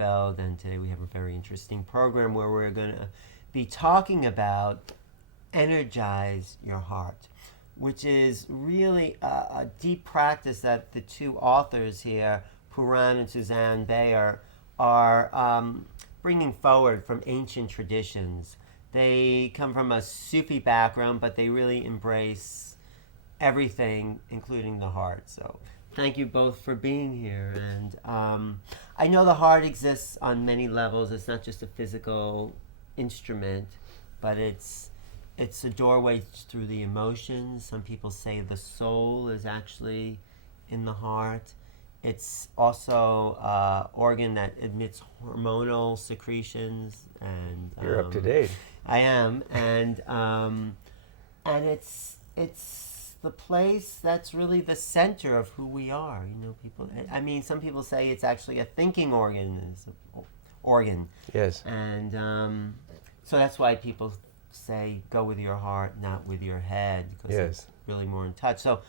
Steinfeld, and today we have a very interesting program where we're going to be talking about Energize Your Heart, which is really a deep practice that the two authors here, Puran and Susanna Bair, are bringing forward from ancient traditions. They come from a Sufi background, but they really embrace everything, including the heart. So thank you both for being here. And I know the heart exists on many levels. It's not just a physical instrument, but it's a doorway through the emotions. Some people say the soul is actually in the heart. It's also an organ that emits hormonal secretions. And you're up to date. I am, and it's the place that's really the center of who we are. You know, people. I mean, some people say it's actually a thinking organ. Yes. And so that's why people say go with your heart, not with your head, because it's really more in touch. So,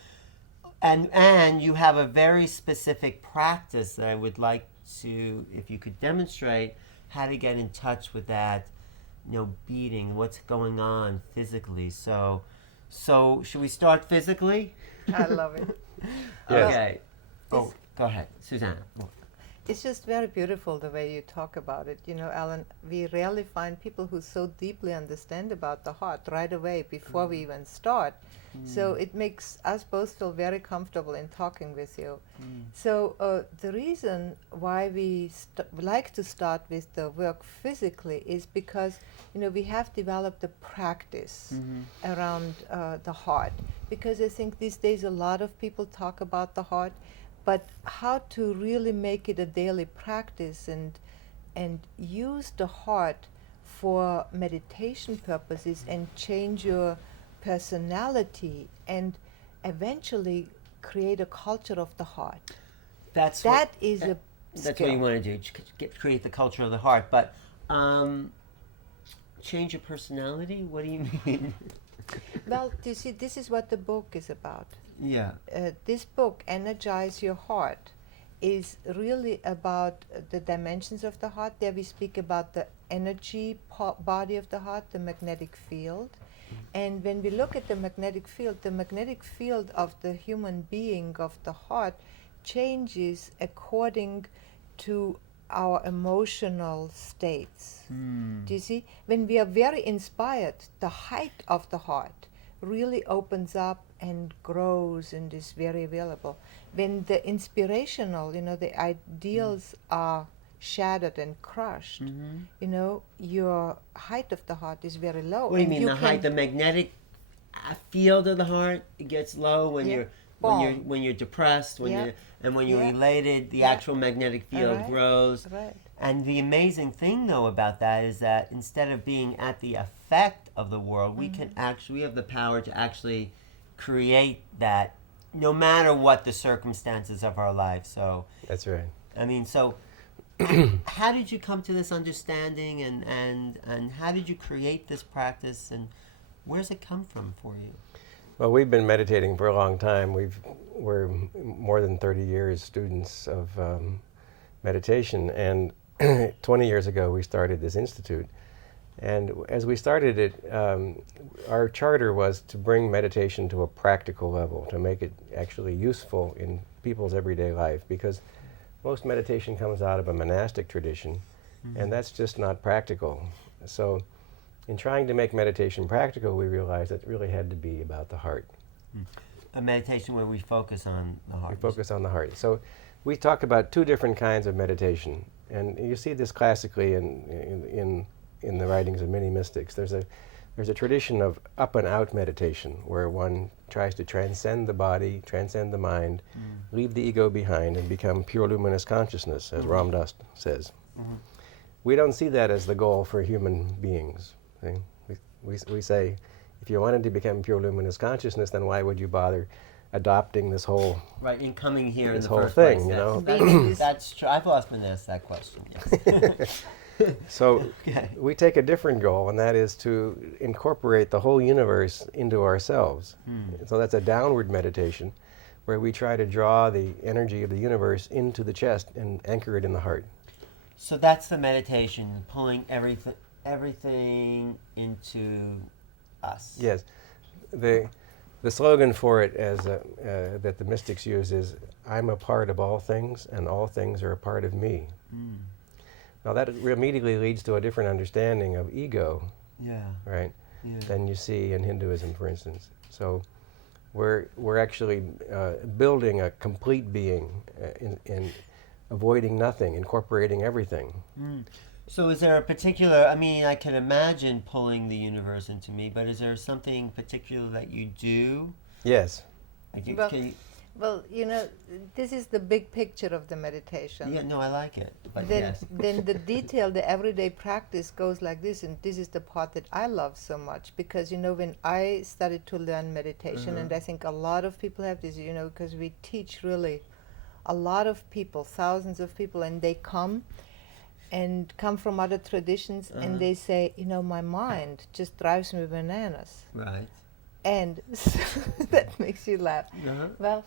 and you have a very specific practice that I would like to, if you could demonstrate how to get in touch with that, you know, beating, what's going on physically. So should we start physically? I love it. Okay. Go ahead, Susanna. It's just very beautiful the way you talk about it. You know, Alan, we rarely find people who so deeply understand about the heart right away before we even start. So it makes us both feel very comfortable in talking with you. So the reason why we like to start with the work physically is because, you know, we have developed a practice around the heart. Because I think these days a lot of people talk about the heart, but how to really make it a daily practice and use the heart for meditation purposes and change your personality and eventually create a culture of the heart. That's what you want to do, create the culture of the heart. But change your personality? What do you mean? Well, you see, this is what the book is about. Yeah. This book, Energize Your Heart, is really about the dimensions of the heart. There we speak about the energy body of the heart, the magnetic field. And when we look at the magnetic field of the human being, of the heart, changes according to our emotional states. Do you see? When we are very inspired, the height of the heart really opens up and grows and is very available. When the inspirational, you know, the ideals are shattered and crushed, you know, your height of the heart is very low. What do you mean the height? The magnetic field of the heart gets low when you're depressed, when you're elated. The actual magnetic field grows. Right. And the amazing thing, though, about that is that instead of being at the effect of the world, we have the power to actually create that, no matter what the circumstances of our life. So that's right. I mean, so. How did you come to this understanding, and how did you create this practice, and where's it come from for you? Well, we've been meditating for a long time. We're more than 30 years students of meditation, and 20 years ago we started this institute. And as we started it, our charter was to bring meditation to a practical level, to make it actually useful in people's everyday life, because most meditation comes out of a monastic tradition, and that's just not practical. So in trying to make meditation practical, we realized that it really had to be about the heart. A meditation where we focus on the heart. We focus on the heart. So we talk about two different kinds of meditation, and you see this classically in the writings of many mystics. There's a tradition of up and out meditation, where one tries to transcend the body, transcend the mind, leave the ego behind, and become pure luminous consciousness, as Ram Dass says. We don't see that as the goal for human beings. We say, if you wanted to become pure luminous consciousness, then why would you bother adopting this whole in coming here this in the whole first thing? place? You know, that's true. I've often asked that question. Yes. So we take a different goal, and that is to incorporate the whole universe into ourselves. So that's a downward meditation, where we try to draw the energy of the universe into the chest and anchor it in the heart. So that's the meditation, pulling everything into us. Yes. The slogan for it that the mystics use is, I'm a part of all things, and all things are a part of me. Mm. Now that immediately leads to a different understanding of ego, Yeah. right, Yeah. than you see in Hinduism, for instance. So we're actually building a complete being in avoiding nothing, incorporating everything. Mm. So is there a particular, I mean, I can imagine pulling the universe into me, but is there something particular that you do? Yes. Like you, Well, can you, Well, this is the big picture of the meditation. yeah, no, I like it. But Then, yes. then the detail, the everyday practice goes like this, and this is the part that I love so much, because when I started to learn meditation, and I think a lot of people have this, because we teach really a lot of people, thousands of people, and they come from other traditions, and they say, my mind just drives me bananas, Right. and that makes you laugh. Uh-huh. Well,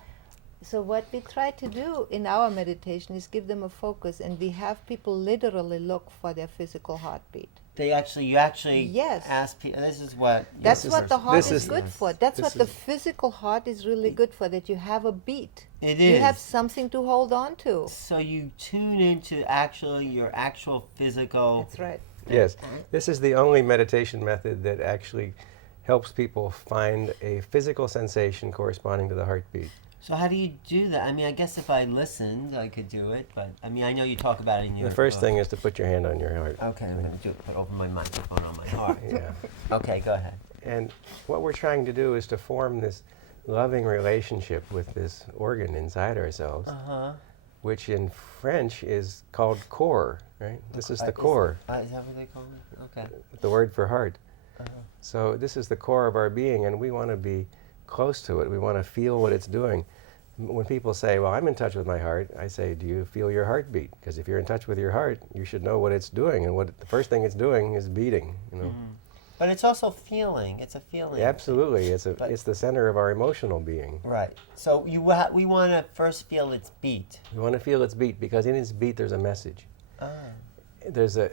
so what we try to do in our meditation is give them a focus, and we have people literally look for their physical heartbeat. You actually Yes. ask people, this is what... That's is- what the heart this is is- good for. That's this what the is- physical heart is really good for, that you have a beat. It You is. have something to hold on to. So you tune into your actual physical... That's right. Yes. This is the only meditation method that actually helps people find a physical sensation corresponding to the heartbeat. So how do you do that? I mean, I guess if I listened, I could do it, but I mean, I know you talk about it in your... The first thing is to put your hand on your heart. Okay, I'm going to do it. Put over my microphone on my heart. Yeah. Okay, go ahead. And what we're trying to do is to form this loving relationship with this organ inside ourselves, Uh-huh. which in French is called core, right? This is the core, Is that what they call it? Okay. the word for heart. Uh-huh. So this is the core of our being, and we want to be close to it. We want to feel what it's doing. When people say, well, I'm in touch with my heart, I say, do you feel your heartbeat? Because if you're in touch with your heart, you should know what it's doing, and what the first thing it's doing is beating, But it's also feeling. It's a feeling. Absolutely. But- It's the center of our emotional being. Right. So we want to first feel its beat. We want to feel its beat, because in its beat there's a message. Ah. There's a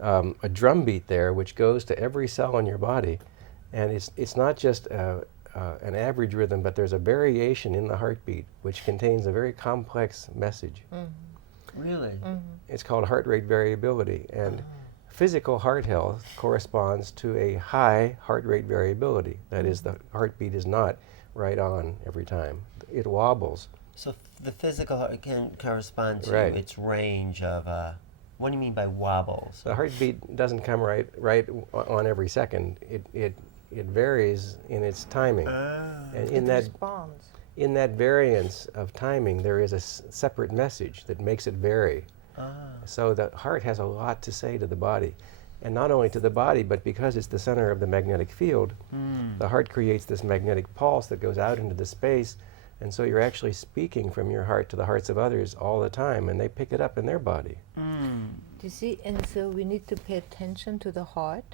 a drum beat there which goes to every cell in your body, and it's not just an average rhythm, but there's a variation in the heartbeat which contains a very complex message. Really? It's called heart rate variability, and physical heart health corresponds to a high heart rate variability. That is, the heartbeat is not right on every time. It wobbles. So the physical heart can correspond to Right. its range of... what do you mean by wobbles? The heartbeat doesn't come right on every second. It varies in its timing. And in It that responds. in that variance of timing, there is a separate message that makes it vary. So the heart has a lot to say to the body. And not only to the body, but because it's the center of the magnetic field, the heart creates this magnetic pulse that goes out into the space. And so you're actually speaking from your heart to the hearts of others all the time, and they pick it up in their body. You see, and so we need to pay attention to the heart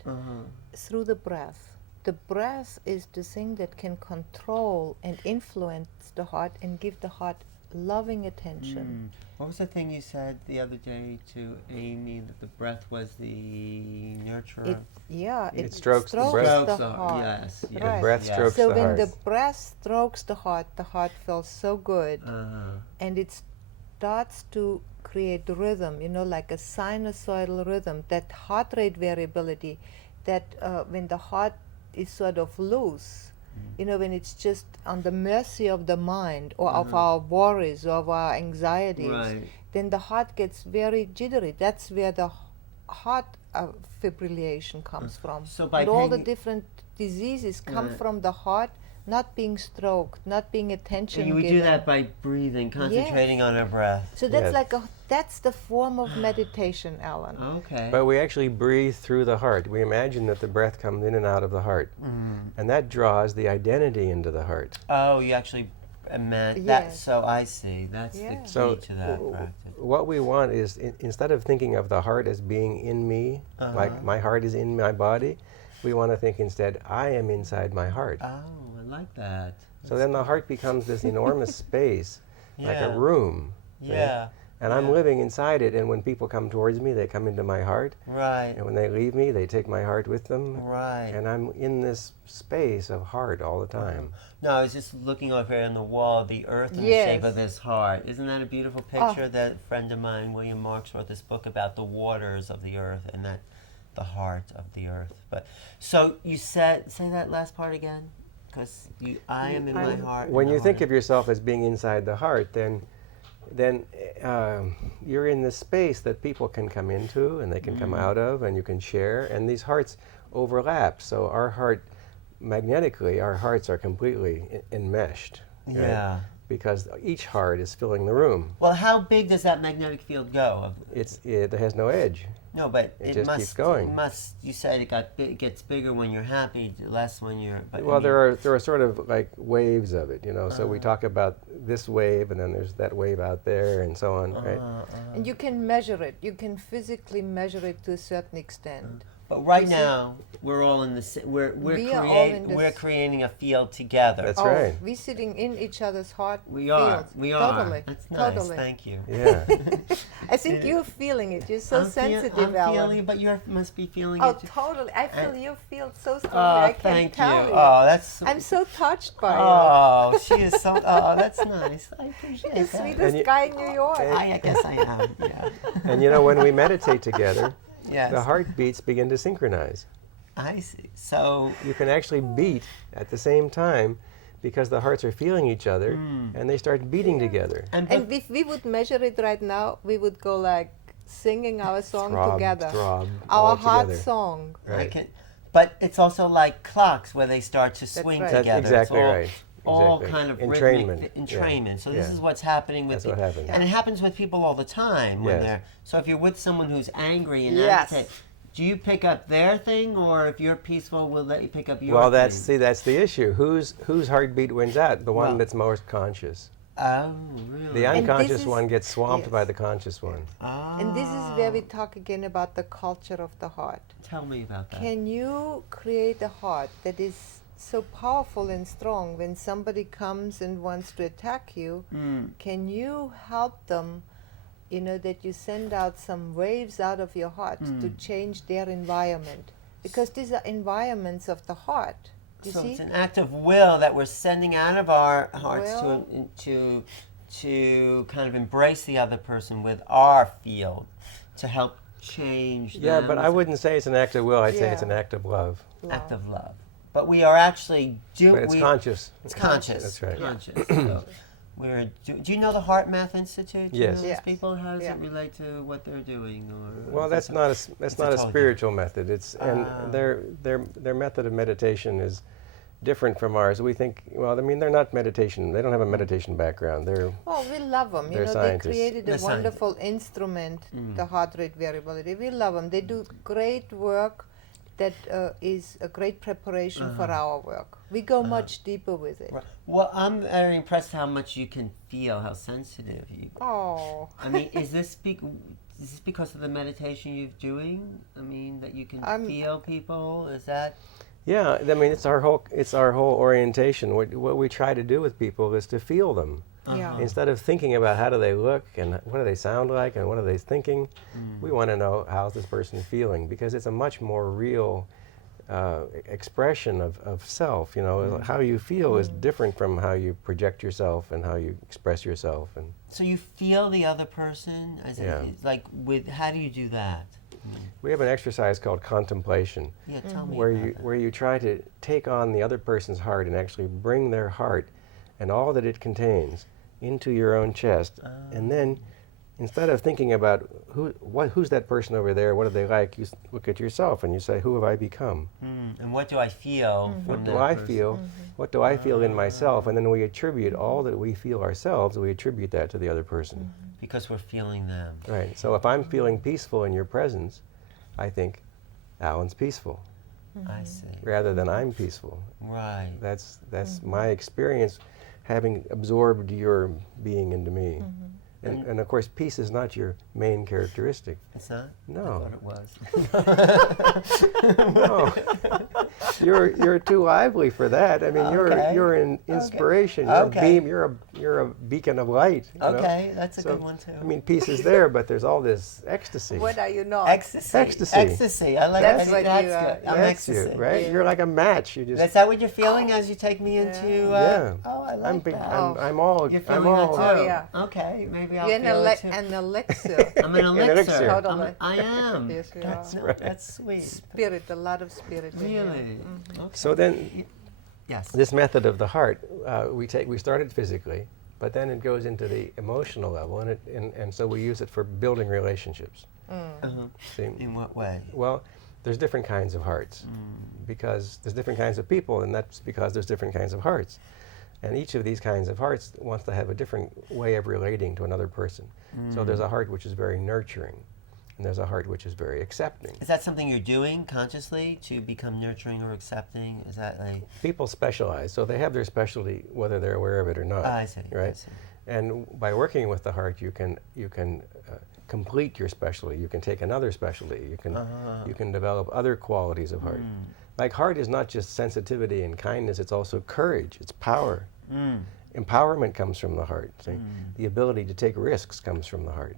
through the breath. The breath is the thing that can control and influence the heart and give the heart loving attention. What was the thing you said the other day to Amy, that the breath was the nurturer? It strokes the breath. the Strokes the heart. Yes, yes. Right. The breath yes. strokes So the when heart. the breath strokes the heart feels so good, and it starts to create rhythm, like a sinusoidal rhythm, that heart rate variability, that when the heart is sort of loose, when it's just on the mercy of the mind or of our worries or of our anxieties, Right. then the heart gets very jittery. That's where the heart fibrillation comes from. So by and all the paying- different diseases come Right. from the heart not being stroked, not being attention And we given. do that by breathing, concentrating on our breath. So that's Yes. that's the form of meditation, Alan. Okay. But we actually breathe through the heart. We imagine that the breath comes in and out of the heart. And that draws the identity into the heart. Oh, you actually imagine that. Yes. So I see. That's the Yeah. key So to that practice. what we want is, instead of thinking of the heart as being in me, like my heart is in my body, we want to think instead, I am inside my heart. Oh, I like that. So then the heart becomes this enormous space, like Yeah. a room. right? Yeah. And I'm living inside it, and when people come towards me, they come into my heart. Right. And when they leave me, they take my heart with them. Right. And I'm in this space of heart all the time. No, I was just looking over here on the wall, the earth in the Yes. shape of this heart. Isn't that a beautiful picture? That a friend of mine, William Marks, wrote this book about the waters of the earth and that the heart of the earth. But so you say that last part again, because I am in my heart. When and you the think heart of yourself as being inside the heart, then you're in this space that people can come into and they can come out of, and you can share, and these hearts overlap. So our heart, magnetically, our hearts are completely enmeshed. right? Yeah. Because each heart is filling the room. Well, how big does that magnetic field go? It has no edge. No, but It it just must. keeps going. It must. You said it gets bigger when you're happy, less when you're. But Well, there are sort of like waves of it, you know. So we talk about this wave, and then there's that wave out there, and so on, right? And you can measure it. You can physically measure it to a certain extent. But right You see- now, we're all in the. We are all in We're this- creating a field together. That's right. We're sitting in each other's heart We are. field. We are. Totally. That's nice. Totally. Thank you. Yeah. I think you're feeling it. You're so I'm sensitive, I'm Alan. feeling, but you must be feeling Oh, it too. totally. I feel And- you feel so strongly. Oh, I can thank tell you. Oh, that's. I'm so touched by Oh, she is so. Oh, that's nice. I you. appreciate The that. sweetest you- guy in New York. I guess I am. Yeah. And you know, when we meditate together, Yes. the heartbeats begin to synchronize. I see. So. You can actually beat at the same time because the hearts are feeling each other, and they start beating together. And, And if we would measure it right now, we would go like singing our song Throb, together. throb, Our all heart together. song. I Right. can, but it's also like clocks where they start to swing right. That's together. exactly it's all, right. All Exactly. kind of Entrainment. rhythmic Yeah. entrainment. So this Yeah. is what's happening with That's what people. happens. And it happens with people all the time when Yes. they're. So if you're with someone who's angry and Yes. agitated, do you pick up their thing, or if you're peaceful, we'll let you pick up your Well, thing? that's the issue. Whose heartbeat wins out? The one Well- that's most conscious. Oh, really? The And unconscious this is- one gets swamped yes. by the conscious one. And this is where we talk again about the culture of the heart. Tell me about that. Can you create a heart that is so powerful and strong when somebody comes and wants to attack you? Can you help them, you know, that you send out some waves out of your heart to change their environment? Because these are environments of the heart. You So see? it's an act of will that we're sending out of our hearts Will. to kind of embrace the other person with our field to help change Yeah, them. but I wouldn't say it's an act of will. I'd say it's Yeah. an act of love. Act of love. But we are actually But it's conscious. It's conscious. That's right. Conscious. So do you know the Heart Math Institute? Do you Yes. know these Yes. people? How does Yeah. it relate to what they're doing? Or Well, is that's it- not a it's not a totally spiritual method. It's Ah. and their method of meditation is different from ours. We think, well, I mean, they're not meditation. They don't have a meditation background. They're Oh, we love them. You They're know, scientists. they created They're a wonderful instrument, the heart rate variability. We love them. They do great work that is a great preparation for our work. We go much deeper with it. Right. Well, I'm very impressed how much you can feel, how sensitive you. Oh, I mean, is this because of the meditation you're doing? I mean, that you can feel people? Is that? yeah. I mean, it's our whole orientation. What we try to do with people is to feel them. yeah. Instead of thinking about how do they look and what do they sound like and what are they thinking, we want to know how's this person feeling, because it's a much more real expression of self. You know, how you feel is different from how you project yourself and how you express yourself. And So you feel the other person? Yeah. Like how do you do that? we have an exercise called contemplation, Yeah, tell me where about you that. where you try to take on the other person's heart and actually bring their heart and all that it contains into your own chest, and then instead of thinking about who's that person over there, what are they like, you look at yourself and you say, who have I become? And what do I feel from What do that I person? feel? What do I feel in myself? And then we attribute all that we feel ourselves, we attribute that to the other person. Because we're feeling them. Right. So if I'm feeling peaceful in your presence, I think Alan's peaceful, I see. rather than I'm peaceful. Right. That's my experience, having absorbed your being into me. And of course, peace is not your main characteristic. It's not? No. I thought it was. No, you're too lively for that. I mean, Okay. you're an inspiration. Okay. You're a beam. You're a beacon of light. You know? Okay, that's a So, good one too. I mean, peace is there, but there's all this ecstasy. What are you not? Ecstasy. Ecstasy. Ecstasy. I like That's that. what That's you are. good. I'm That's ecstasy. you, right? Yeah. You're like a match. You just. Is that what you're feeling as you take me into? Yeah. Oh, I like I'm big. that. I'm all. You're I'm feeling all. that too. Oh, yeah. Okay, maybe I'll You're an, feel it too. an elixir. I'm an elixir. elixir. Totally. I am. Yes, you That's, are. no, Right. that's sweet. Spirit, a lot of spirit. in you. Really? Okay. So then, Yes. this method of the heart, we started physically, but then it goes into the emotional level, and so we use it for building relationships. Uh-huh. See? In what way? Well, there's different kinds of hearts because there's different kinds of people, and that's because there's different kinds of hearts. And each of these kinds of hearts wants to have a different way of relating to another person. So there's a heart which is very nurturing, and there's a heart which is very accepting. Is that something you're doing consciously to become nurturing or accepting? Is that like? People specialize, so they have their specialty whether they're aware of it or not. I see. I Right? see. And by working with the heart, you can complete your specialty. You can take another specialty. You can develop other qualities of heart. Like heart is not just sensitivity and kindness; it's also courage. It's power. Empowerment comes from the heart. See? The ability to take risks comes from the heart.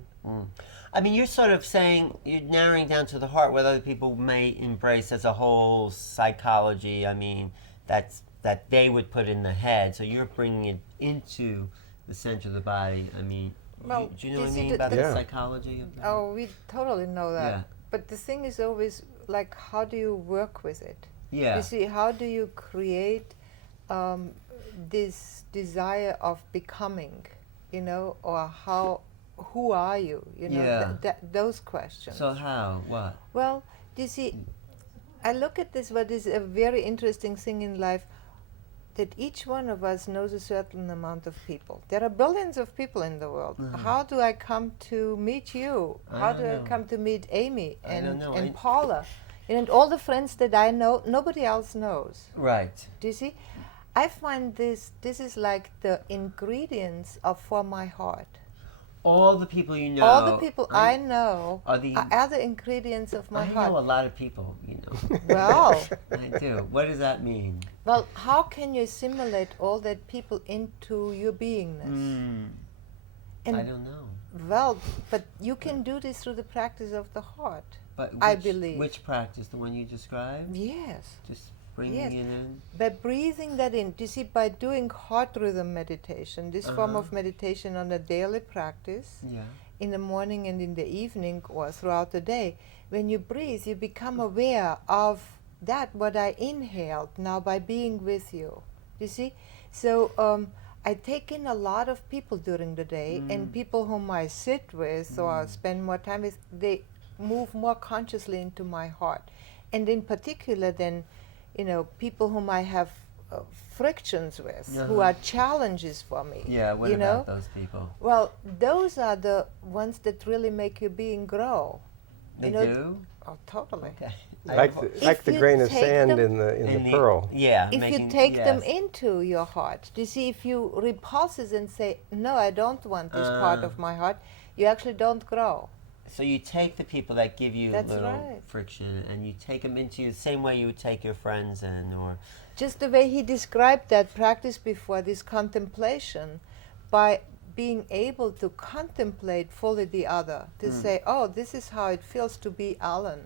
I mean, you're sort of saying, you're narrowing down to the heart what other people may embrace as a whole psychology. I mean, that they would put in the head. So you're bringing it into the center of the body. I mean, Well, do you know what I you see, mean about Yeah. the psychology of that? Oh, we totally know that. Yeah. But the thing is always, like, how do you work with it? Yeah. You see, how do you create this desire of becoming, or who are you? Yeah. Those questions. So how? What? Well, you see, I look at this, what is a very interesting thing in life, that each one of us knows a certain amount of people. There are billions of people in the world. How do I come to meet you? I How don't do I know. come to meet Amy I don't know. and Paula? And all the friends that I know, nobody else knows. Right. Do you see? I find this is like the ingredients for my heart. All the people you know. All the people I know are the. are the ingredients of my I heart. know a lot of people. You know. Well, I do. What does that mean? well, how can you assimilate all that people into your beingness? And I don't know. well, but you can do this through the practice of the heart. But I which- believe. Which practice? The one you described? Yes. Just bringing Yes. it in. By breathing that in, you see, by doing heart rhythm meditation, this form of meditation on a daily practice, Yeah. in the morning and in the evening or throughout the day, when you breathe, you become aware of that, what I inhaled now by being with you. You see? So I take in a lot of people during the day, and people whom I sit with or spend more time with, they move more consciously into my heart. And in particular, then, people whom I have frictions with, who are challenges for me. Yeah. What you know? about those people? Well, those are the ones that really make your being grow. They you know, do. Oh, totally. Okay. Like If the you grain of take sand them in the pearl. Yeah. If making, you take them yes. into your heart, you see, if you repulse it and say, no, I don't want this part of my heart, you actually don't grow. So you take the people that give you That's little right. friction, and you take them into the same way you would take your friends in, or Just the way he described that practice before, this contemplation, by being able to contemplate fully the other, to say, oh, this is how it feels to be Alan,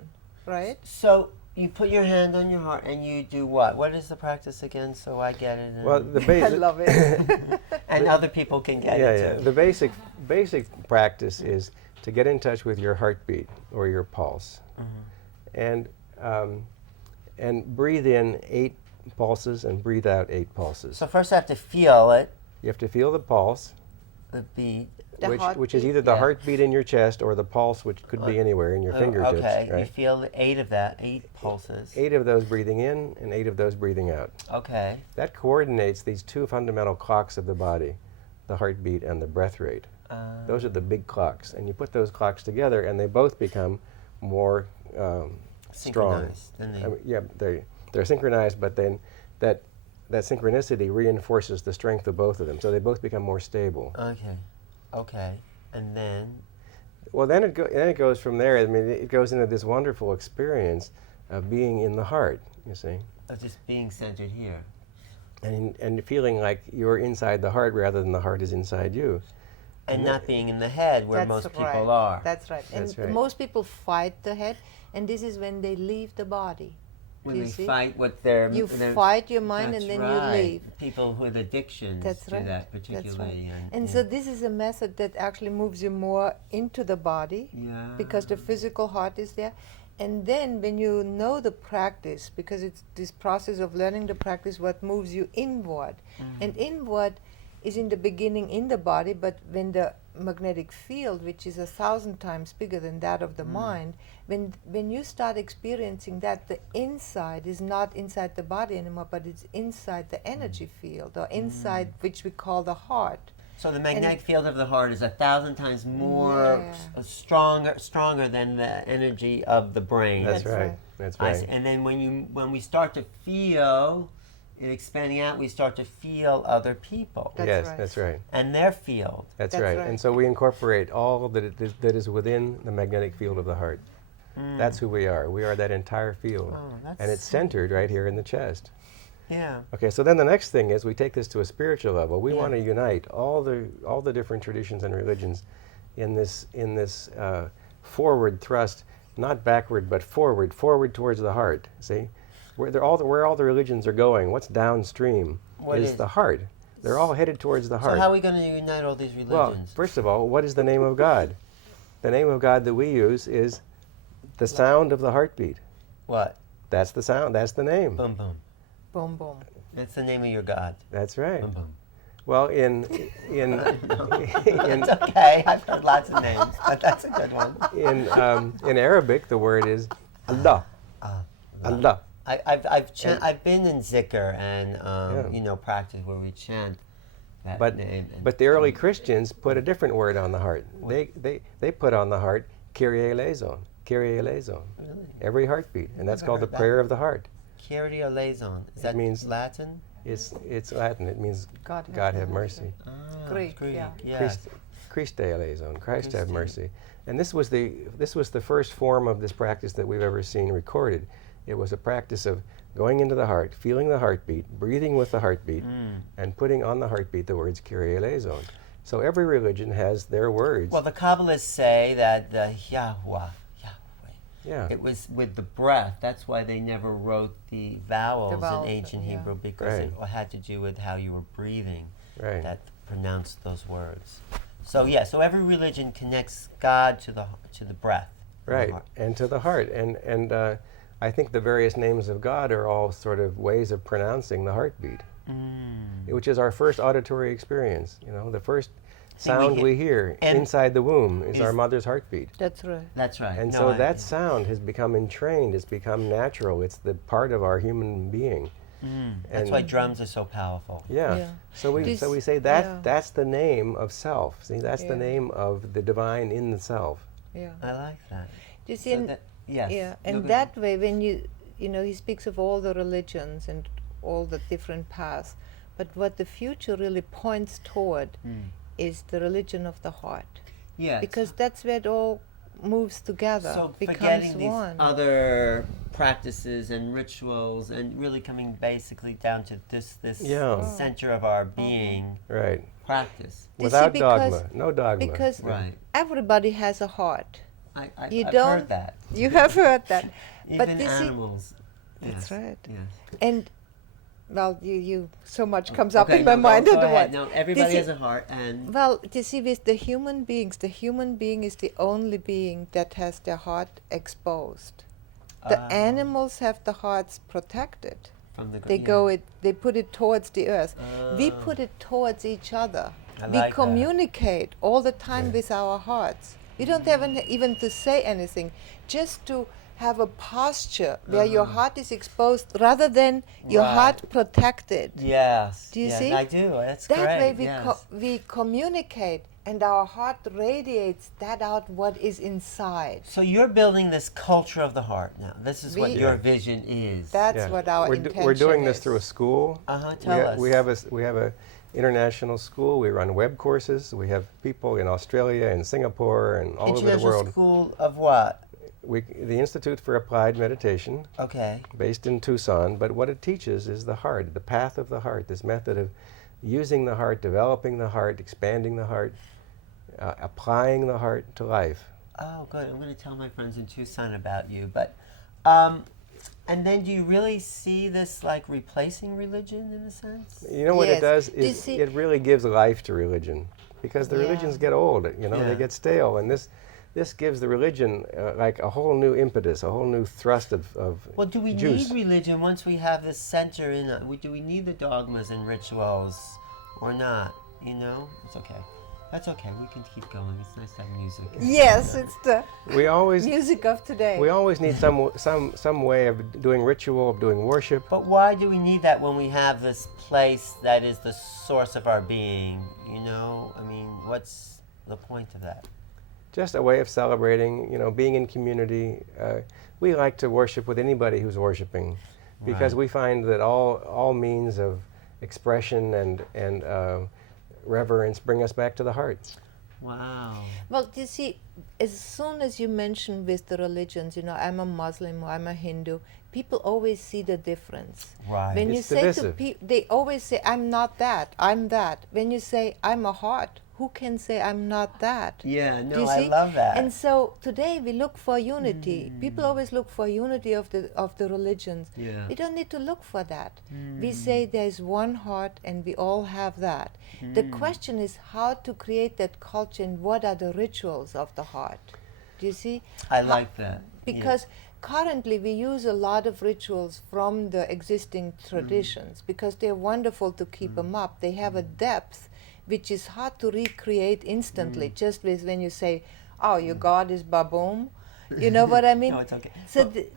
right? So you put your hand on your heart and you do what? What is the practice again? So I get it. Well, the I basic. love it. and other people can get Yeah, it yeah. too. The basic practice is to get in touch with your heartbeat or your pulse, and breathe in 8 pulses and breathe out 8 pulses. So first I have to feel it, You have to feel the pulse, the beat. The which is heartbeat? either the Yeah. heartbeat in your chest or the pulse, which could be anywhere in your fingertips. Okay, you Right? feel the 8 of that, 8 pulses. 8 of those breathing in and 8 of those breathing out. Okay. That coordinates these 2 fundamental clocks of the body, the heartbeat and the breath rate. Those are the big clocks, and you put those clocks together, and they both become more strong. Synchronized, then they- I mean, yeah, they're synchronized, but then that synchronicity reinforces the strength of both of them, so they both become more stable. Okay. Okay. And then, Well, then it goes from there. I mean, it goes into this wonderful experience of being in the heart, you see, just being centered here. and feeling like you're inside the heart rather than the heart is inside you. And not being in the head where That's most right. people are. That's right. And That's right. most people fight the head, and this is when they leave the body. When Do they you see? fight what their You their- fight your mind That's and then right. you leave. People with addictions That's do right. that That's right. particularly. And so this is a method that actually moves you more into the body yeah. because the physical heart is there. And then when you know the practice, because it's this process of learning the practice what moves you inward. And inward is in the beginning in the body, but when the magnetic field, which is 1,000 times bigger than that of the mind, when you start experiencing that, the inside is not inside the body anymore, but it's inside the energy field, or inside which we call the heart. So the magnetic field of the heart is 1,000 times more stronger than the energy of the brain. That's That's right. right. That's I right. see. And then when we start to feel it expanding out, we start to feel other people That's Yes, right. that's right. and their field. That's That's right. right. And so we incorporate all that is within the magnetic field of the heart. That's who we are. We are that entire field. Oh, that's And it's centered right here in the chest. yeah. Okay, so then the next thing is we take this to a spiritual level. We Yeah. want to unite all the different traditions and religions in this forward thrust, not backward but forward towards the heart. See, where all the religions are going, what's downstream What is is- the heart. They're all headed towards the heart. So how are we going to unite all these Well, religions? first of all, what is the name of God? The name of God that we use is the sound of the heartbeat. What? That's the sound. That's the name. Boom, boom. Boom, boom. That's the name of your God. That's right. Boom, boom. Well, in It's okay. I've heard lots of names, but that's a good one. in Arabic, the word is Allah. Allah. I've been in zikr and practice where we chant that But name. And but the early Christians put a different word on the heart. They put on the heart Kyrie eleison. Kyrie eleison. really, Every heartbeat, and that's Never called the heard that. prayer of the heart. Kyrie eleison. Is that means- Latin? It's Latin. It means God God have mercy. Ah, Greek, yeah. Yes. Christe eleison. Christ have Christe. mercy. And this was the first form of this practice that we've ever seen recorded. It was a practice of going into the heart, feeling the heartbeat, breathing with the heartbeat, and putting on the heartbeat the words Kyrie eleison. So every religion has their words. Well, the Kabbalists say that the Yahweh, yeah. it was with the breath. That's why they never wrote the vowels vowels, in ancient yeah. Hebrew, because Right. it had to do with how you were breathing Right. that pronounced those words. So yeah, so every religion connects God to the breath. to the Right, heart. and to the heart. And I think the various names of God are all sort of ways of pronouncing the heartbeat, which is our first auditory experience. You know, the first sound we hear and inside the womb is our is- mother's heartbeat. That's right. That's right. And No, so I- that sound has become entrained, it's become natural, it's the part of our human being. That's why drums are so powerful. Yeah. Yeah. So we This- say that's the name of self. See, that's the Yeah. name of the divine in the self. Yeah. I like that. You see, So and- that- yes. yeah, You're and gonna- that way, when he speaks of all the religions and all the different paths, but what the future really points toward is the religion of the heart, yes. because that's where it all moves together, so becomes forgetting these one. other practices and rituals and really coming basically down to this Yeah. center of our being Right. practice. You see, Without because- dogma. No dogma. because Right. everybody has a heart. I've You heard don't- that. You have heard that. Even but you see- animals. That's Yes, right. Yes. And well, you so much comes up in my no, mind go at the ahead. once. No, everybody This has a heart, and Well, you see, with the human beings, the human being is the only being that has their heart exposed. The animals have the hearts protected. from the They put it towards the earth. We Ah. put it towards each other. I We like that. communicate all the time with our hearts. You don't have even to say anything, just to have a posture where your heart is exposed rather than your Right. heart protected. Yes. Do you yes, see? I do. That's That great. way yes. we communicate, and our heart radiates that out what is inside. So you're building this culture of the heart now. This is what We- your vision is. That's what our we're intention we're doing this is. through a school. Tell us. We have a international school. We run web courses. We have people in Australia and Singapore and all over the International world. School of what? The Institute for Applied Meditation, Okay. based in Tucson, but what it teaches is the heart, the path of the heart, this method of using the heart, developing the heart, expanding the heart, applying the heart to life. Oh, good. I'm going to tell my friends in Tucson about you. But, and then do you really see this like replacing religion in a sense? You know what it Yes. does Do you is see- it really gives life to religion, because the Yeah. religions get old, Yeah. they get stale, and this gives the religion like a whole new impetus, a whole new thrust of Well, do we juice. need religion once we have this center in it? Do we need the dogmas and rituals or not? You know? It's okay. That's okay. We can keep going. It's nice to have music. Yes, it's the We always music of today. we always need some way of doing ritual, of doing worship. But why do we need that when we have this place that is the source of our being? You know? I mean, what's the point of that? Just a way of celebrating, being in community. We like to worship with anybody who's worshiping, because Right. we find that all means of expression and reverence bring us back to the heart. Wow. Well, you see, as soon as you mention with the religions, I'm a Muslim or I'm a Hindu, people always see the difference. Right. When you It's say divisive. to people, they always say, I'm not that, I'm that. When you say, I'm a heart, who can say I'm not that? Yeah, Do no, you I see? love that. And so today we look for unity. People always look for unity of the religions. Yeah. We don't need to look for that. We say there's one heart and we all have that. The question is how to create that culture and what are the rituals of the heart. Do you see? I like that. Because currently we use a lot of rituals from the existing traditions because they're wonderful to keep them up. They have a depth which is hard to recreate instantly, just with when you say, oh, your God is baboom. You know what I mean? No, it's okay. So But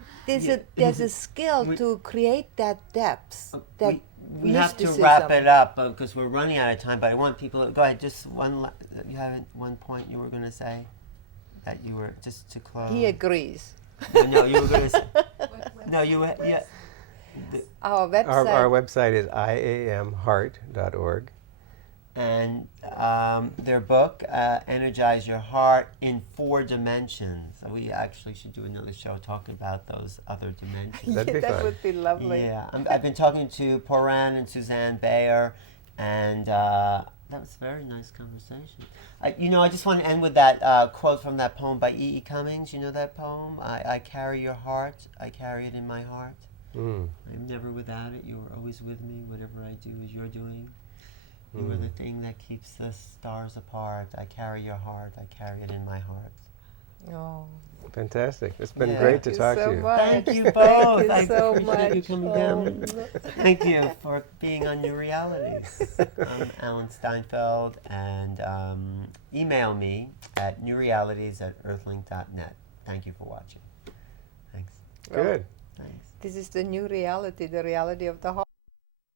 there's a skill We- to create that depth, that we have to mysticism. wrap it up because we're running out of time. But I want people to go ahead. Just you have one point you were going to say that you were just to close. He agrees. No, you were going to say. No, you were. Yeah. Our website. Our website is iamheart.org. And their book, Energize Your Heart in 4 Dimensions. We actually should do another show talking about those other dimensions. That'd be that fun. would be lovely. Yeah, I've been talking to Puran and Susanna Bair, and that was a very nice conversation. I just want to end with that quote from that poem by E. E. Cummings. You know that poem? I carry your heart, I carry it in my heart. I'm never without it, you are always with me, whatever I do is you're doing. You are the thing that keeps the stars apart. I carry your heart, I carry it in my heart. Oh. Fantastic. It's been Yeah. great to Thank you talk so to you. much. Thank you Thank both. you I so appreciate you much. coming Oh, down. no. Thank you for being on Newrealities. I'm Alan Steinfeld, and email me at newrealities@earthlink.net. Thank you for watching. Thanks. Good. Thanks. This is the new reality, the reality of the heart.